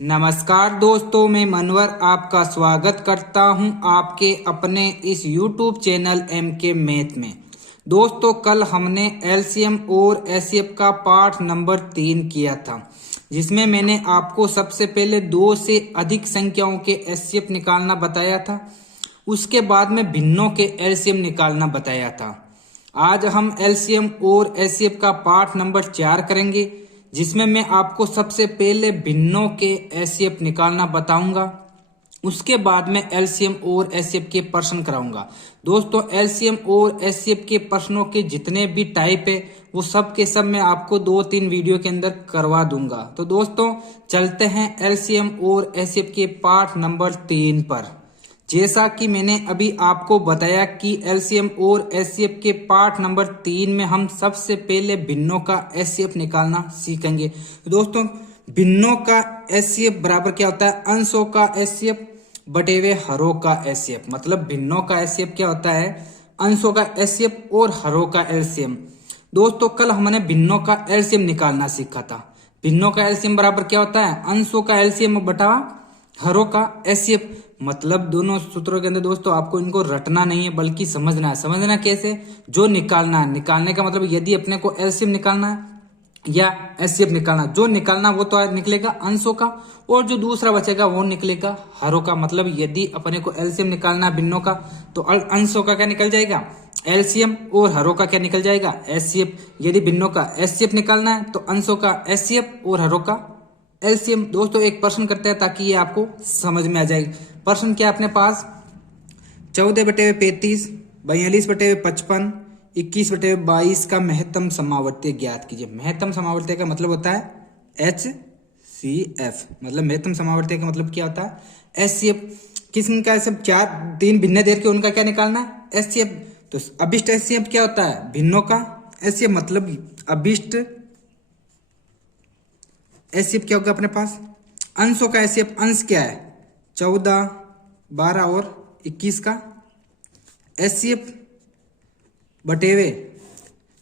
नमस्कार दोस्तों, मैं मनवर आपका स्वागत करता हूं आपके अपने इस YouTube चैनल एम के मैथ में। दोस्तों, कल हमने एलसीएम और एचसीएफ का पाठ नंबर 3 किया था, जिसमें मैंने आपको सबसे पहले 2 से अधिक संख्याओं के एचसीएफ निकालना बताया था। उसके बाद में भिन्नों के एलसीएम निकालना बताया था। आज हम एलसीएम और एचसीएफ का पाठ नंबर 4 करेंगे, जिसमें मैं आपको सबसे पहले भिन्नों के एचसीएफ निकालना बताऊंगा। उसके बाद में एलसीएम और एचसीएफ के प्रश्न कराऊंगा। दोस्तों, एलसीएम और एचसीएफ के प्रश्नों के जितने भी टाइप है वो सब के सब मैं आपको 2-3 वीडियो के अंदर करवा दूंगा। तो दोस्तों, चलते हैं एलसीएम और एचसीएफ के पाठ नंबर 3 पर। जैसा कि मैंने अभी आपको बताया कि एलसीएम और एचसीएफ के पाठ नंबर 3 में हम सबसे पहले भिन्नों का एचसीएफ निकालना सीखेंगे। दोस्तों, भिन्नों का एचसीएफ बराबर क्या होता है? अंशों का एचसीएफ बटे हुए हरों का एचसीएफ। मतलब भिन्नों का एचसीएफ क्या होता है? अंशों का एचसीएफ और हरों का एलसीएम। दोस्तों, कल हमने भिन्नों का एलसीएम निकालना सीखा था। भिन्नों का एलसीएम बराबर क्या होता है? अंशों का एलसीएम बटा हरों का एचसीएफ। मतलब दोनों सूत्रों के अंदर दोस्तों आपको इनको रटना नहीं है, बल्कि समझना है। समझना कैसे? जो निकालना है, निकालने का मतलब यदि अपने को एलसीएम निकालना है या एचसीएफ निकालना, जो निकालना वो तो निकलेगा अंशों का, और जो दूसरा बचेगा वो निकलेगा हरों का। मतलब यदि अपने को एलसीएम निकालना है भिन्नों का, तो अंशों का क्या निकल जाएगा? एलसीएम, और हरों का क्या निकल जाएगा? एचसीएफ। यदि भिन्नों का एचसीएफ निकालना है तो अंशों का एचसीएफ और हरों का एलसीएम। दोस्तों, एक प्रश्न करते हैं ताकि ये आपको समझ में आ जाएगी। प्रश्न क्या है अपने पास? 14/35, 42/55, 21/22 का महत्तम समावर्ती ज्ञात कीजिए। महत्तम समावर्ती का मतलब होता है HCF। मतलब महत्तम समावर्ती का मतलब क्या होता है? HCF। किसका? सब 3 भिन्न देर के उनका क्या निकालना है? HCF। तो अभिष्ट HCF क्या होता है? भिन्नों का HCF। मतलब अभिष्ट एचसीएफ क्या होगा अपने पास? अंशों का एचसीएफ। अंश क्या है? 14, 12 और 21 का एचसीएफ बटे हुए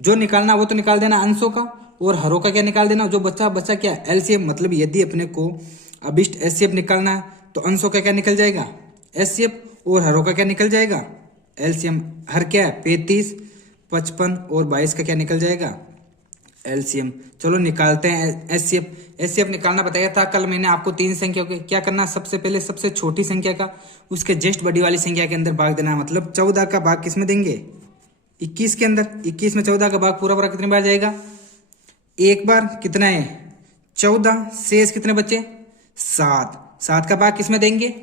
जो निकालना वो तो निकाल देना अंशों का, और हरों का क्या निकाल देना? जो बचा बचा क्या? एलसीएम। मतलब यदि अपने को अभिष्ट एचसीएफ निकालना है तो अंशों का क्या निकल जाएगा? एचसीएफ, और हरों का क्या निकल जाएगा? एलसीएम। हर क्या है? 35, 55 और 22 का क्या निकल जाएगा? एलसीएम। चलो निकालते हैं एचसीएफ। एचसीएफ निकालना बताया था कल मैंने आपको 3 संख्या के। क्या करना? सबसे पहले सबसे छोटी संख्या का उसके जस्ट बड़ी वाली संख्या के अंदर भाग देना है। मतलब 14 का भाग किस में देंगे? 21 के अंदर। 21 में 14 का भाग पूरा पूरा कितने बार जाएगा? एक बार। कितना है? 14। शेष कितने बचे? 7। 7 का भाग किस में देंगे?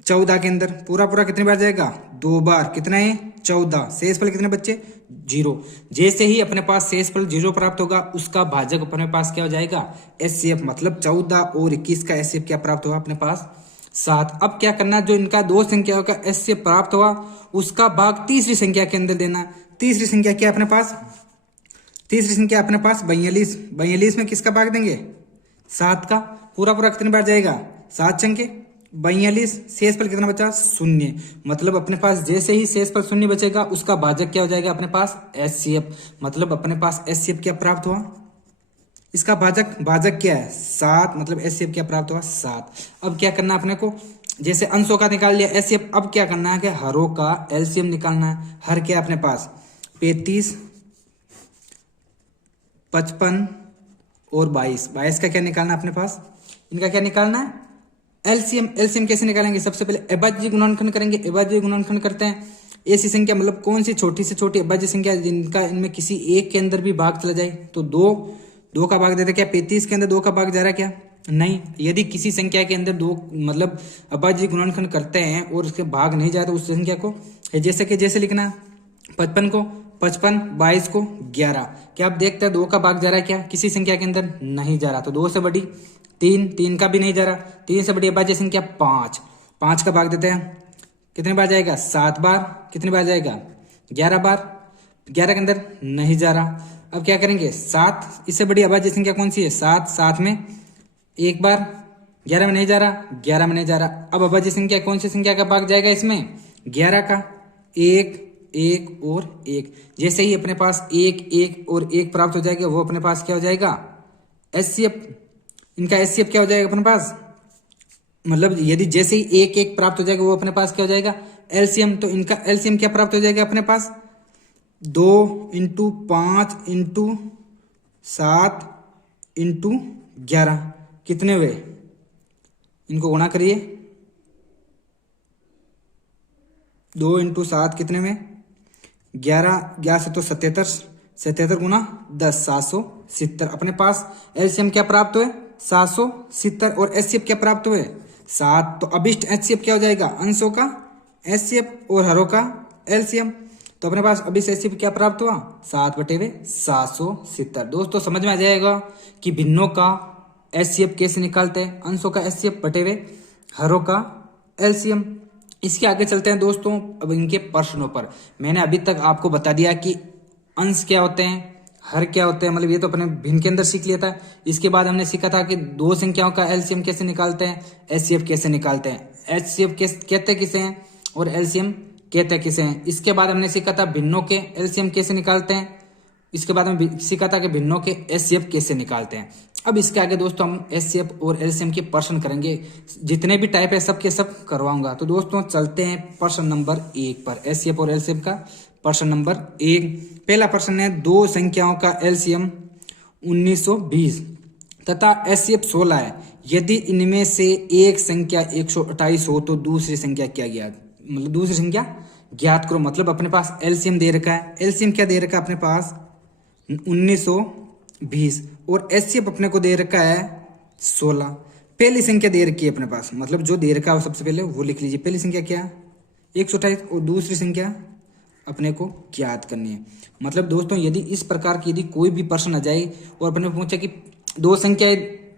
14 के अंदर। पूरा पूरा कितने बार जाएगा? 2 बार। कितना है? 14। शेषफल कितने बच्चे? 0। जैसे ही अपने पास शेषफल 0 प्राप्त होगा, उसका भाजक अपने पास क्या हो जाएगा? एचसीएफ। मतलब 14 और 21 का एचसीएफ क्या प्राप्त होगा अपने पास? 7। अब क्या करना? जो इनका 2 संख्याओं का एचसीएफ प्राप्त हुआ, उसका भाग तीसरी संख्या के अंदर देना। तीसरी संख्या क्या अपने पास? तीसरी संख्या अपने पास 42। 42 में किसका भाग देंगे? 7 का। पूरा पूरा कितने बार जाएगा? 7 संख्या 42। शेषफल कितना बचा? 0। मतलब अपने पास जैसे ही शेषफल 0 बचेगा, उसका भाजक क्या हो जाएगा अपने पास? एचसीएफ। मतलब अपने पास एचसीएफ क्या प्राप्त हुआ? इसका भाजक क्या है? 7। मतलब एचसीएफ क्या प्राप्त हुआ? 7। अब क्या करना अपने को? जैसे अंशों का निकाल लिया एचसीएफ, अब क्या करना है कि हरों का एलसीएम निकालना है। हर क्या अपने पास? 35, 55 और 22। 22 का क्या निकालना अपने पास? इनका क्या निकालना है? एलसीएम। एलसीएम कैसे निकालेंगे? सबसे पहले अभाज्य गुणनखंड करेंगे। अभाज्य गुणनखंड करते हैं। ऐसी संख्या मतलब कौन सी छोटी से छोटी अभाज्य संख्या जिनका इनमें किसी एक के अंदर भी भाग चला जाए? तो 2 का भाग देते क्या? 35 के अंदर 2 का भाग जा रहा है क्या? नहीं। यदि किसी संख्या के अंदर 2 मतलब अभाज्य गुणनखंड करते हैं और उसके भाग नहीं जाए तो उस संख्या को जैसे लिखना है 55 को 55, 22 को 11। क्या आप देखते हैं 2 का भाग जा रहा है क्या? किसी संख्या के अंदर नहीं जा रहा। तो 2 से बड़ी 3 का भी नहीं जा रहा। 3 से बड़ी अभाज्य संख्या 5। 5 का भाग देते हैं। कितने बार जाएगा? 7 बार। कितने बार जाएगा? 11 बार। 11 के अंदर नहीं जा रहा। अब क्या करेंगे? 7। इससे बड़ी अभाज्य संख्या कौन सी है? 7। 7 में एक बार। 11 में नहीं जा रहा। 11 में नहीं जा रहा। अब अभाज्य संख्या कौन सी संख्या का भाग जाएगा इसमें? 11 का। 1, 1 और 1। जैसे ही अपने पास 1, 1 और 1 प्राप्त हो जाएगा, वो अपने पास क्या हो जाएगा? एचसीएफ। इनका एचसीएफ क्या हो जाएगा अपने पास? मतलब यदि जैसे ही एक एक प्राप्त हो जाएगा वो अपने पास क्या हो जाएगा, एलसीएम। तो इनका एलसीएम क्या प्राप्त हो जाएगा अपने पास, 2 × 5 × 7 × 11 कितने हुए, इनको गुणा करिए। 2 × 7 कितने में 11, 11 से तो 77, 77 × 10 770। अपने पास एलसीएम क्या प्राप्त हुए 770 और एचसीएफ क्या प्राप्त हुए 7। तो अभिष्ट एचसीएफ क्या हो जाएगा, अंशों का एचसीएफ और हरों का एलसीएम। तो अपने पास अभिष्ट एचसीएफ क्या प्राप्त हुआ 7/770। दोस्तों समझ में आ जाएगा कि भिन्नों का एचसीएफ कैसे निकालते हैं, अंशों का एचसीएफ बटे हुए हरों का एलसीएम। इसके आगे चलते हैं दोस्तों अब इनके प्रश्नों पर। मैंने अभी तक आपको बता दिया कि अंश क्या होते हैं, हर क्या होते हैं, मतलब ये तो अपने भिन्न के अंदर सीख लिया था। इसके बाद हमने सीखा था कि दो संख्याओं का एलसीएम कैसे निकालते हैं, एचसीएफ कैसे निकालते हैं, एचसीएफ कहते किसे हैं और एलसीएम कहते किसे हैं। इसके बाद हमने सीखा था भिन्नों के एलसीएम कैसे निकालते हैं। इसके बाद में सीखा था कि भिन्नों के एचसीएफ कैसे निकालते हैं। अब इसके आगे दोस्तों हम एचसीएफ और एलसीएम के प्रश्न करेंगे, जितने भी टाइप है सब के सब करवाऊंगा। तो दोस्तों चलते हैं प्रश्न नंबर 1 पर, एचसीएफ और एलसीएम का प्रश्न नंबर 1। पहला प्रश्न है, दो संख्याओं का एलसीएम 1920 तथा एचसीएफ 16 है। यदि इनमें से एक संख्या 128 हो तो दूसरी संख्या क्या ज्ञात, मतलब दूसरी संख्या ज्ञात करो। मतलब अपने पास एलसीएम दे रखा है, एलसीएम क्या दे रखा है अपने पास 1920 और एचसीएफ अपने को दे रखा है 16। पहली संख्या दे रखी है अपने पास, मतलब जो दे रखा है सबसे पहले वो लिख लीजिए। पहली संख्या क्या 128 और दूसरी संख्या अपने को ज्ञात करनी है। मतलब दोस्तों यदि इस प्रकार की यदि कोई भी प्रश्न आ जाए और अपने पूछा कि दो संख्या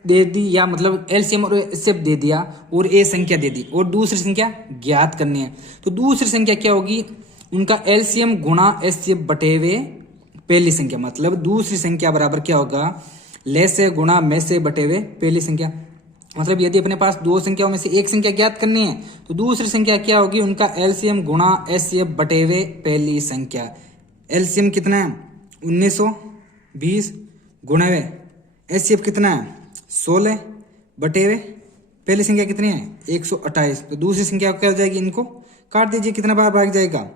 दे दी या मतलब एलसीएम और एचसीएफ दे दिया और ए संख्या दे दी और दूसरी संख्या ज्ञात करनी है, तो दूसरी संख्या क्या होगी, उनका एलसीएम गुणा एचसीएफ बटे हुए पहली संख्या। मतलब दूसरी संख्या बराबर क्या होगा, ले से गुणा में से बटे हुए पहली संख्या। मतलब यदि अपने पास दो संख्याओं में से एक संख्या ज्ञात करनी है तो दूसरी संख्या क्या होगी, उनका एलसीएम गुणा एचसीएफ बटे हुए पहली संख्या। एलसीएम कितना है 1920 गुणा हुए एचसीएफ कितना है 16 बटे हुए पहली संख्या कितनी है 128। तो दूसरी संख्या क्या हो जाएगी, इनको काट दीजिए, कितना बार भाग जाएगा।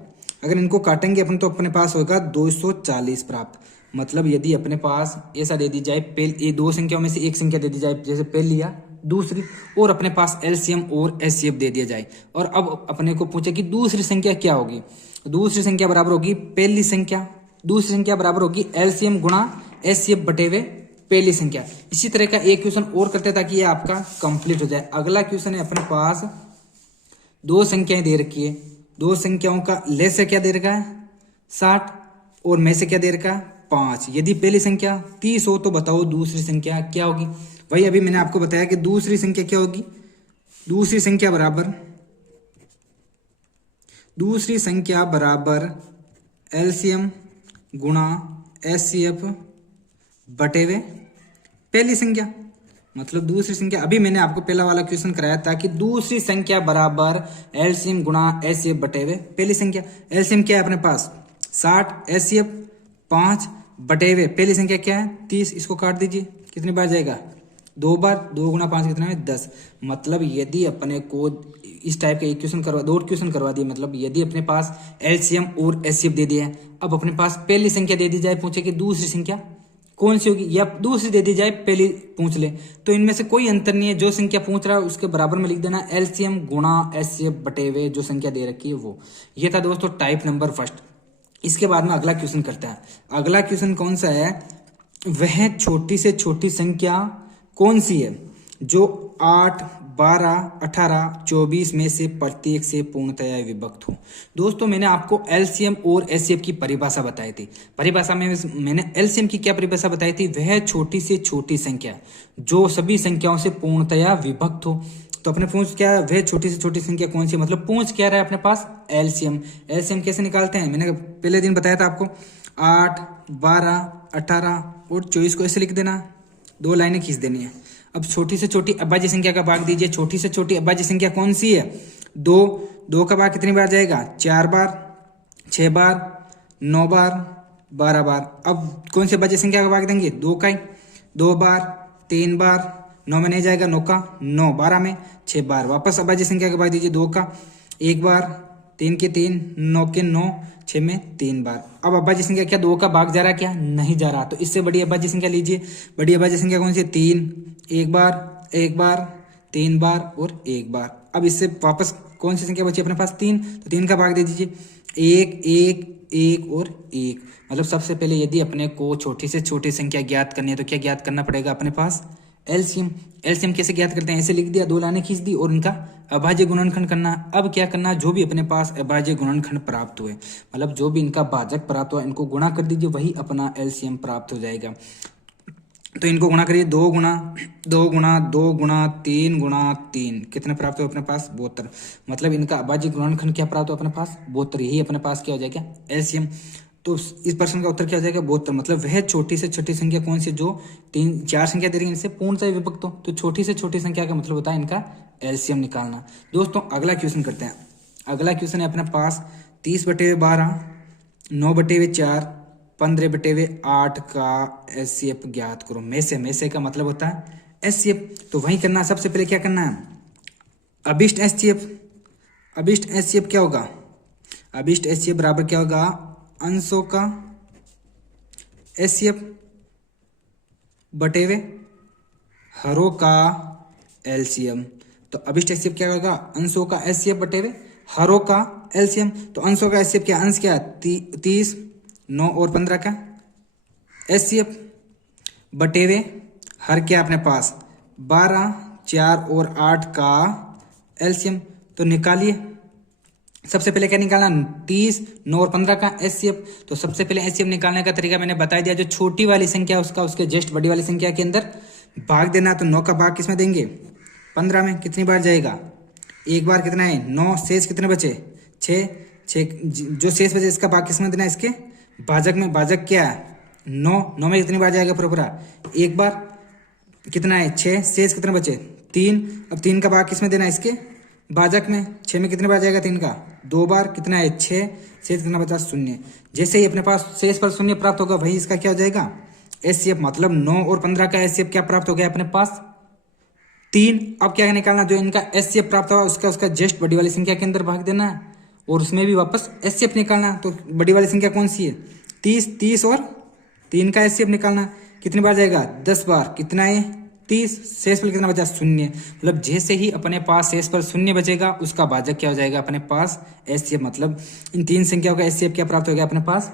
अगर इनको काटेंगे अपन तो अपने पास होगा 240 प्राप्त। मतलब यदि अपने पास ऐसा दे दी जाए, पहले दो संख्याओं में से एक संख्या दे दी जाए, जैसे पहली या दूसरी, और अपने पास एलसीएम और एचसीएफ दे दिया जाए, और अब अपने को पूछे कि दूसरी संख्या क्या होगी, दूसरी संख्या बराबर होगी पहली संख्या, दूसरी संख्या बराबर होगी एलसीएम गुणा एचसीएफ बटे हुए पहली संख्या। इसी तरह का एक क्वेश्चन और करते हैं ताकि ये आपका कंप्लीट हो जाए। अगला क्वेश्चन है, अपने पास दो संख्याएं दे रखी है, दो संख्याओं का ले से क्या दे रखा है 60 और में से क्या दे रखा है 5। यदि पहली संख्या 30 हो तो बताओ दूसरी संख्या क्या होगी। वही अभी मैंने आपको बताया कि दूसरी संख्या क्या होगी, दूसरी संख्या बराबर एलसीएम गुणा एचसीएफ बटे हुए पहली संख्या। मतलब दूसरी संख्या, अभी मैंने आपको पहला वाला क्वेश्चन कराया था कि दूसरी संख्या बराबर एलसीएम गुणा एचसीएफ बटे हुए पहली संख्या। एलसीएम क्या है अपने पास 60, एचसीएफ 5 बटे हुए पहली संख्या क्या है 30। इसको काट दीजिए, कितनी बार जाएगा 2 बार, 2 गुणा 5 कितना है 10। मतलब यदि अपने को इस टाइप का एक क्वेश्चन करवा, दो क्वेश्चन करवा दिए, मतलब यदि अपने पास एलसीएम और एचसीएफ दे दिया है, अब अपने पास पहली संख्या दे दी जाए, पूछे कि दूसरी संख्या कौन सी होगी, या दूसरी दे दी जाए पहली पूछ ले, तो इनमें से कोई अंतर नहीं है। जो संख्या पूछ रहा है उसके बराबर में लिख देना एलसीएम गुणा एचसीएफ बटे हुए जो संख्या दे रखी है वो। ये था दोस्तों टाइप नंबर फर्स्ट। इसके बाद में अगला क्वेश्चन करता है। अगला क्वेश्चन कौन सा है, वह छोटी से छोटी संख्या कौन सी है जो 8, 12, 18, 24 में से प्रत्येक से पूर्णतया विभक्त हो। दोस्तों मैंने आपको एलसीएम और एचसीएफ की परिभाषा बताई थी। परिभाषा में मैंने एलसीएम की क्या परिभाषा बताई थी, वह छोटी से छोटी संख्या जो सभी संख्याओं से पूर्णतया विभक्त हो। तो अपने पूछ क्या, वह छोटी से छोटी संख्या कौन सी, मतलब पूछ क्या रहा है अपने पास एलसीएम। एलसीएम कैसे निकालते हैं, मैंने पहले दिन बताया था आपको, 8, 12, 18 और 24 को ऐसे लिख देना, 2 लाइनें खींच देनी है। अब छोटी से छोटी अभाज्य संख्या का भाग दीजिए। छोटी से छोटी अभाज्य संख्या कौन सी है 2, 2 का भाग कितनी बार जाएगा 4 बार, 6 बार, 9 बार, 12 बार। अब कौन सी अभाज्य संख्या का भाग देंगे 2 का ही, 2 बार, 3 बार, 9 में नहीं जाएगा, 9 का 9, 12 में 6 बार। वापस अभाज्य संख्या के भाग दीजिए, 2 का 1 बार, 3 के 3, 9 के 9, 6 में 3 बार। अब अभाज्य संख्या क्या 2 का भाग जा रहा, क्या नहीं जा रहा, तो इससे बड़ी अभाज्य संख्या लीजिए। बड़ी अभाज्य संख्या कौन सी है, 3, 1 बार, 1 बार, 3 बार और 1 बार। अब इससे वापस कौन सी संख्या बची अपने पास, 3, तो 3 का भाग दे दीजिए, 1, 1, 1 और 1। मतलब सबसे पहले यदि अपने को छोटी से छोटी संख्या ज्ञात करनी है तो क्या ज्ञात करना पड़ेगा अपने पास, एलसीएम। एलसीएम कैसे ज्ञात करते हैं, ऐसे लिख दिया, 2 लाइनें खींच दी और इनका अभाज्य गुणनखंड करना। अब क्या करना, जो भी अपने पास अभाज्य गुणनखंड प्राप्त हुए, मतलब जो भी इनका भाजक प्राप्त हुआ, इनको गुणा कर दीजिए, वही अपना एलसीएम प्राप्त हो जाएगा। तो इनको गुणा करिए, 2 गुणा 2 गुणा 2 गुणा 3 गुणा 3, कितने प्राप्त हो अपने पास, 72। मतलब इनका अभाज्य गुणनखंड क्या प्राप्त हो अपने पास, 72। यही अपने पास क्या हो जाएगा, एलसीएम। तो इस प्रश्न का उत्तर क्या हो जाएगा, 72। मतलब वह छोटी से छोटी संख्या कौन सी जो 3 4 संख्या दे रही है, इनसे पूर्णतः विभक्त हो। तो छोटी से छोटी संख्या का मतलब होता है इनका एलसीएम निकालना। दोस्तों अगला क्वेश्चन करते हैं। अगला क्वेश्चन है अपने पास 30/12, 9/4, 15/8 का एचसीएफ ज्ञात करो। में से का मतलब होता है एचसीएफ। तो वही करना है। सबसे पहले क्या करना है, अभिष्ट एचसीएफ। अभिष्ट एचसीएफ क्या होगा, अभिष्ट एचसीएफ बराबर क्या होगा, अंशों का एचसीएफ बटे हुए हरों का एलसीएम। तो अभिष्ट एचसीएफ क्या होगा, अंशों का एचसीएफ बटे हुए हरों का एलसीएम। तो अंशों का एचसीएफ क्या, अंश क्या, 30, 9 और 15 का एचसीएफ बटे हुए हर क्या अपने पास 12, 4 और 8 का एलसीएम। तो निकालिए। सबसे पहले क्या निकालना, 30, 9 और 15 का एचसीएफ। तो सबसे पहले एचसीएफ निकालने का तरीका मैंने बता दिया। जो छोटी वाली संख्या उसका उसके जस्ट बड़ी वाली संख्या के अंदर भाग देना। तो 9 का भाग किसमें देंगे, 15 में। कितनी बार जाएगा, एक बार। कितना है 9, शेष कितने बचे 6। जो शेष बचे इसका भाग किसमें देना, इसके भाजक में। भाजक क्या है 9 में कितनी बार जाएगा पूरा, एक बार। कितना है 6, शेष कितने बचे 3। अब 3 का भाग किसमें देना, इसके भाजक में। 6 में कितनी बार जाएगा 3 का, 2 बार। कितना है 6, शेष कितना बचा 0। जैसे ही अपने पास शेष पर 0 प्राप्त होगा वही इसका क्या हो जाएगा एचसीएफ। मतलब 9 और 15 का एचसीएफ क्या प्राप्त हो गया अपने पास 3। अब क्या निकालना, जो इनका एचसीएफ प्राप्त हुआ उसका जस्ट बड़ी वाली संख्या के अंदर भाग देना है और उसमें भी वापस एचसीएफ निकालना। तो बड़ी वाली संख्या कौन सी है 30 और 3 का एचसीएफ निकालना। कितनी बार जाएगा 10 बार। कितना है 30, शेष पर कितना बचा 0। मतलब जैसे ही अपने पास शेष पर 0 बचेगा उसका भाजक क्या हो जाएगा अपने पास एचसीएफ। मतलब इन 3 संख्याओं का एचसीएफ क्या प्राप्त हो गया अपने पास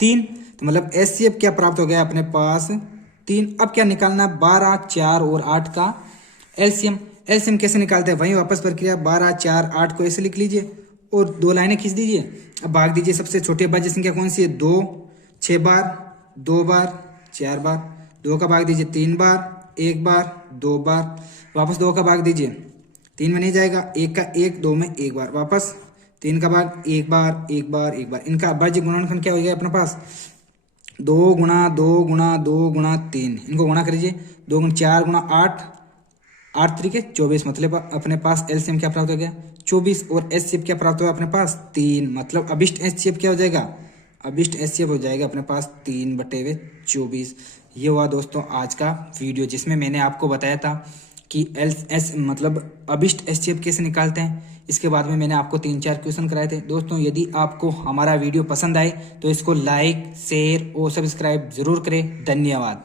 3। तो मतलब एचसीएफ क्या प्राप्त हो गया अपने पास 3। अब क्या निकालना, 12, 4 और 8 का एलसीएम। एलसीएम कैसे निकालते हैं, वही वापस प्रक्रिया, 12, 4, 8 को ऐसे लिख लीजिए और 2 लाइनें खींच दीजिए। अब भाग दीजिए। सबसे छोटी अभाज्य संख्या कौन सी है, 2, 6 बार, 2 बार, 4 बार। 2 का भाग दीजिए 3 बार, 1 बार, 2 बार। वापस 2 का भाग दीजिए, 3 में नहीं जाएगा, 1 का 1, 2 में 1 बार। वापस 3 का भाग 1 बार, 1 बार, 1 बार। इनका अभाज्य गुणनखंड क्या हो गया अपने पास 2 गुणा 2 गुणा 2 गुणा 3। इनको गुणा करिए, 2 गुणा 4 गुणा 8, 8 तरीके 24। मतलब अपने पास एलसीएम क्या प्राप्त हो गया 24 और एचसीएफ क्या प्राप्त हुआ अपने पास 3। मतलब अभिष्ट एचसीएफ क्या हो जाएगा, अभिष्ट एचसीएफ हो जाएगा अपने पास 3/24। ये हुआ दोस्तों आज का वीडियो जिसमें मैंने आपको बताया था कि मतलब अभिष्ट एचसीएफ कैसे निकालते हैं। इसके बाद में मैंने आपको 3-4 क्वेश्चन कराए थे। दोस्तों यदि आपको हमारा वीडियो पसंद आए तो इसको लाइक, शेयर और सब्सक्राइब जरूर करें। धन्यवाद।